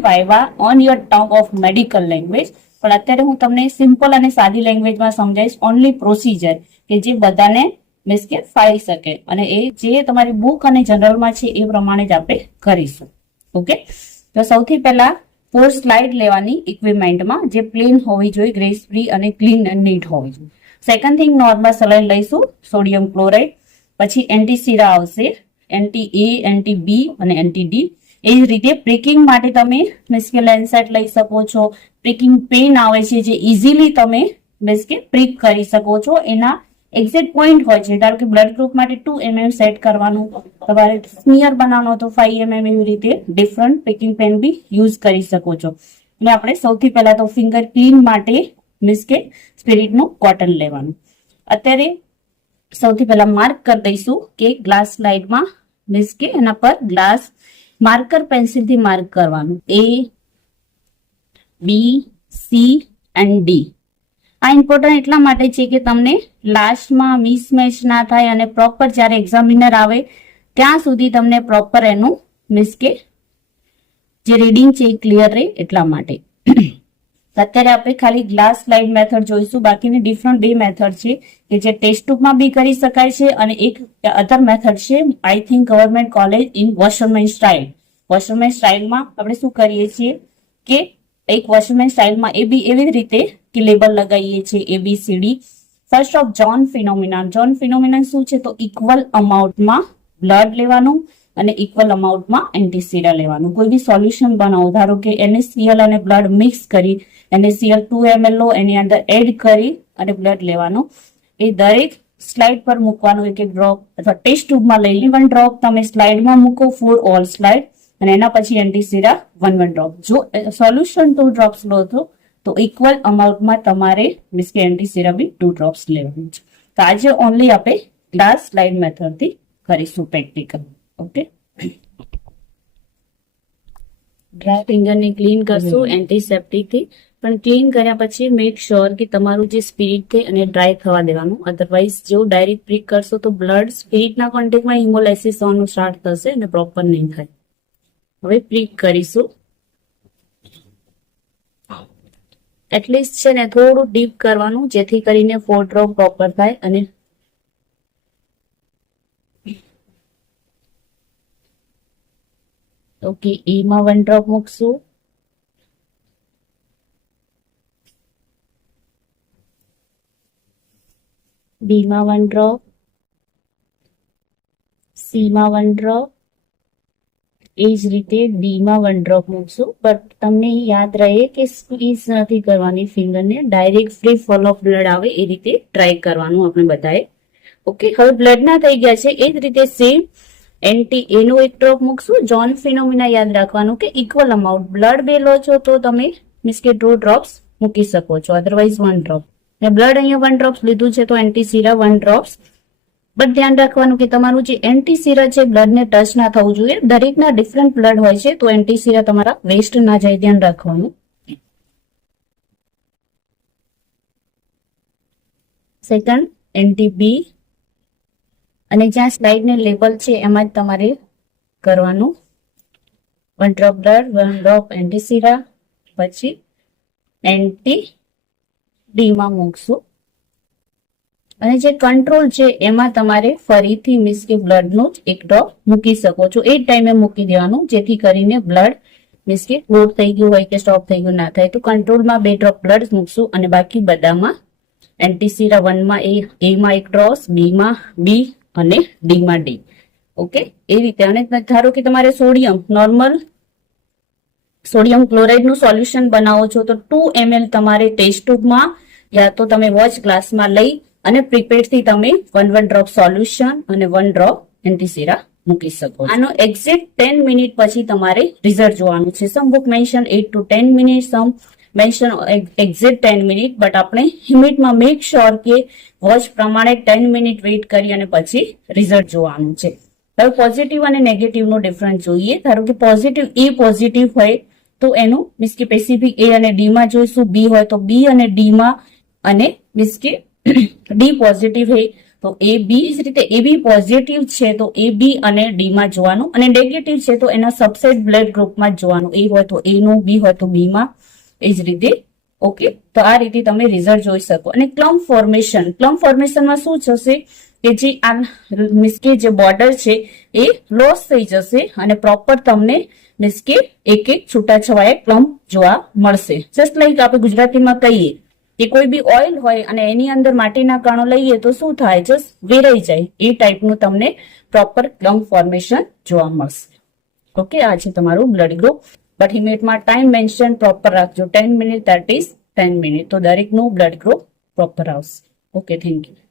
Viva on your tongue of medical language, પણ અત્યારે હું તમને સિમ્પલ અને સાદી લેંગ્વેજમાં સમજાવીશ. ઓનલી પ્રોસિજર કે જે બધાને મીન્સ કે ફાવી શકે, અને એ જે તમારી બુક અને જનરલમાં છે એ પ્રમાણે જ આપણે કરીશું. ઓકે, તો સૌથી પહેલા 4 સ્લાઇડ લેવાની ઇક્વિપમેન્ટમાં, જે પ્લેન હોવી જોઈએ, ગ્રેસ ફ્રી અને ક્લીન એન્ડ નીટ હોવી જોઈએ. સેકન્ડ થિંગ, નોર્મલ સલાઈન લઈશું, સોડિયમ ક્લોરાઇડ. પછી એન્ટીસીરા આવશે, એન્ટી એ, એન્ટી બી અને એન્ટી ડી. એ જ રીતે પ્રિકિંગ માટે તમે મીન્સ કે લેન્સેટ લઈ શકો છો. પ્રિકિંગ પેન આવે છે જે ઇઝીલી તમે મીન્સ કે પ્રિક કરી શકો છો. એના એક્ઝેક્ટ પોઈન્ટ હોય છે. ધારો કે બ્લડ ગ્રુપ માટે 2 mm સેટ કરવાનું, તમારે સ્મિયર બનાવવાનો તો 5 mm, એવી રીતે ડિફરન્ટ પ્રિકિંગ પેન બી યુઝ કરી શકો છો. અને આપણે સૌથી પહેલા તો ફિંગર ક્લીન માટે મીન્સ કે સ્પિરિટનું કોટન લેવાનું. અત્યારે સૌથી પહેલા માર્ક કરી દઈશું કે ગ્લાસ સ્લાઇડમાં મીન્સ કે એના પર ગ્લાસ માર્કર પેન્સિલ થી માર્ક કરવાનું. A, B, C and D. આ ઇમ્પોર્ટન્ટ એટલા માટે છે કે તમને લાસ્ટમાં મિસમેચ ના થાય અને પ્રોપર જ્યારે એક્ઝામિનર આવે ત્યાં સુધી તમને પ્રોપર એનું મીન્સ કે જે રીડિંગ છે એ ક્લિયર રહે એટલા માટે. અત્યારે આપણે ખાલી ગ્લાસ સ્લાઇડ મેથડ જોઈશું. બાકીની ડિફરન્ટ 2 મેથડ છે કે જે ટેક્સ્ટ બુકમાં બી કરી શકાય છે, અને એક અધર મેથડ છે I think government college in washerman style. વોશરમેન સ્ટાઇલમાં આપણે શું કરીએ છીએ કે એક વોશરમેન સ્ટાઇલમાં એ બી એવી રીતે કે લેબલ લગાવીએ છીએ ABCD. First of zone phenomena. Zone phenomena શું છે? તો ઇક્વલ અમાઉન્ટમાં બ્લડ લેવાનું અને ઇક્વલ અમાઉન્ટમાં એન્ટીસીરા લેવાનું. કોઈ બી સોલ્યુશન બનાવો, ધારો કે NaCl અને બ્લડ મિક્સ કરી NaCl 2 ml લો, એની અંદર એડ કરી અને બ્લડ લેવાનું. એ દરેક સ્લાઇડ પર મૂકવાનું એક ડ્રોપ, અથવા ટેસ્ટ ટ્યુબમાં લઈ 1 ડ્રોપ તમે સ્લાઇડમાં મૂકો ફોર ઓલ સ્લાઇડ, અને એના પછી એન્ટીસીરા 1 ડ્રોપ. જો સોલ્યુશન 2 ડ્રોપ્સ લો તો ઇક્વલ અમાઉન્ટમાં તમારે મીન્સ કે એન્ટીસીરા બી 2 ડ્રોપ્સ લેવાનું છે. તો આજે ઓનલી આપણે ગ્લાસ સ્લાઇડ મેથડથી કરીશું પ્રેક્ટિકલ. ઓકે, ડ્રાય ફિંગરને ક્લીન કરશું એન્ટીસેપ્ટિક થી, પણ ક્લીન કર્યા પછી મેક શ્યોર કે તમારું જે સ્પિરિટ છે એને ડ્રાય થવા દેવાનું. અધરવાઇઝ જો ડાયરેક્ટ પ્રિક કરશો તો બ્લડ સ્પિરિટના કોન્ટેક્ટમાં હિમોલાઇસિસ થવાનું સ્ટાર્ટ થશે અને પ્રોપર નહીં થાય. હવે પ્રિક કરીશું. એટલીસ્ટ છે ને થોડું ડીપ કરવાનું, જેથી કરીને 4 ડ્રોપ પ્રોપર થાય. અને ઓકે, એમાં 1 ડ્રોપ મૂકશું, બી માં 1 ડ્રોપ, સી માં 1 ડ્રોપ, એ જ રીતે ડી માં 1 ડ્રોપ મૂકશું. બટ તમને યાદ રહે કે સ્ક્વીઝ નથી કરવાની ફિંગરને, direct free fall of blood આવે એ રીતે ટ્રાય કરવાનું આપણે બધાએ. ઓકે, હવે બ્લડ ના થઈ ગયા છે. એ જ રીતે સેમ એન્ટી એનું 1 ડ્રોપ મૂકશું. જોન ફિનોમિના યાદ રાખવાનું કે ઇક્વલ અમાઉન્ટ બ્લડ 2 લો છો તો તમે મીન્સ કે 2 ડ્રોપ્સ મૂકી શકો છો, અધરવાઇઝ 1 ડ્રોપ. બ્લડ અહીંયા 1 ડ્રોપ્સ લીધું છે તો એન્ટીસીરા 1 ડ્રોપ્સ. બટ ધ્યાન રાખવાનું કે તમારું જે એન્ટીસીરા છે બ્લડને ટચ ના થવું જોઈએ. દરેકના ડિફરન્ટ બ્લડ હોય છે તો એન્ટીસીરા તમારા વેસ્ટ ના જાય, ધ્યાન રાખવાનું. સેકન્ડ એન્ટી બી, અને જ્યાં સ્લાઇડને લેબલ છે એમાં જ તમારે કરવાનું. 1 ડ્રોપ બ્લડ, 1 ડ્રોપ એન્ટીસીરા, પછી એન્ટી ડી માં મૂકશું. અને જે કંટ્રોલ છે એમાં તમારે ફરીથી મીન્સ કે બ્લડનું જ 1 ડ્રોપ મૂકી શકો છો. એ ટાઈમે મૂકી દેવાનું, જેથી કરીને બ્લડ મીન્સ કે ક્લોટ થઈ ગયું હોય કે સ્ટોપ થઈ ગયું ના થાય. તો કંટ્રોલમાં 2 ડ્રોપ બ્લડ મૂકશું, અને બાકી બધામાં એન્ટીસીરા 1 માં A માં 1 ડ્રોપ, બી માં બી અને ડી માં ડી. ઓકે, એ રીતે. અને ધારો કે તમારે સોડિયમ નોર્મલ સોડિયમ ક્લોરાઇડ નું સોલ્યુશન બનાવો છો તો 2 ml તમારે ટેસ્ટ ટ્યુબમાં યા તો તમે વોચ ગ્લાસમાં લઈ અને પ્રિપેર્ડ થી તમે 1 ડ્રોપ સોલ્યુશન અને 1 ડ્રોપ એન્ટીસીરા મૂકી શકો. આનો એક્ઝેક્ટ 10 મિનિટ પછી તમારે રિઝલ્ટ જોવાનું છે. Some book mention 8 to 10 minute, some mention exact 10 minute. But આપણે હિમિટમાં મેક શ્યોર કે વોચ પ્રમાણે 10 મિનિટ વેઇટ કરી અને પછી રિઝલ્ટ જોવાનું છે. હવે પોઝિટિવ અને નેગેટિવ નો ડિફરન્સ જોઈએ. ધારો કે પોઝિટિવ એ પોઝિટિવ હોય તો એનું મીન્સ કે સ્પેસિફિક A અને D માં જોઈશું, બી હોય તો બી અને ડી માં, અને મીન્સ કે ડી પોઝિટિવ હોય તો એ બી જ રીતે એ બી પોઝિટિવ છે તો એ બી અને ડી માં જોવાનું, અને નેગેટિવ છે તો એના સબસેટ બ્લડ ગ્રુપમાં જ જોવાનું. એ હોય તો એ નું, બી હોય તો બી માં, એ જ રીતે. ઓકે, તો આ રીતે તમે રિઝલ્ટ જોઈ શકો. અને ક્લમ્પ ફોર્મેશનમાં શું થશે કે જે આ મીન્સ કે જે બોર્ડર છે એ લોસ થઈ જશે અને પ્રોપર તમને મીન્સ કે એક એક છૂટાછવાયા ક્લમ્પ જોવા મળશે. જસ્ટ લાઈક આપણે ગુજરાતીમાં કહીએ કે કોઈ બી ઓઇલ હોય અને એની અંદર માટીના કણો લઈએ તો શું થાય, જસ્ટ વેરાઈ જાય. એ ટાઈપનું તમને પ્રોપર ક્લમ્પ ફોર્મેશન જોવા મળશે. ઓકે, આ છે તમારું બ્લડ ગ્રુપ. બટ હિમેટમાં ટાઈમ મેન્શન પ્રોપર રાખજો, 10 મિનિટ, 10 મિનિટ, તો દરેકનું બ્લડ ગ્રુપ પ્રોપર આવશે. Okay, thank you.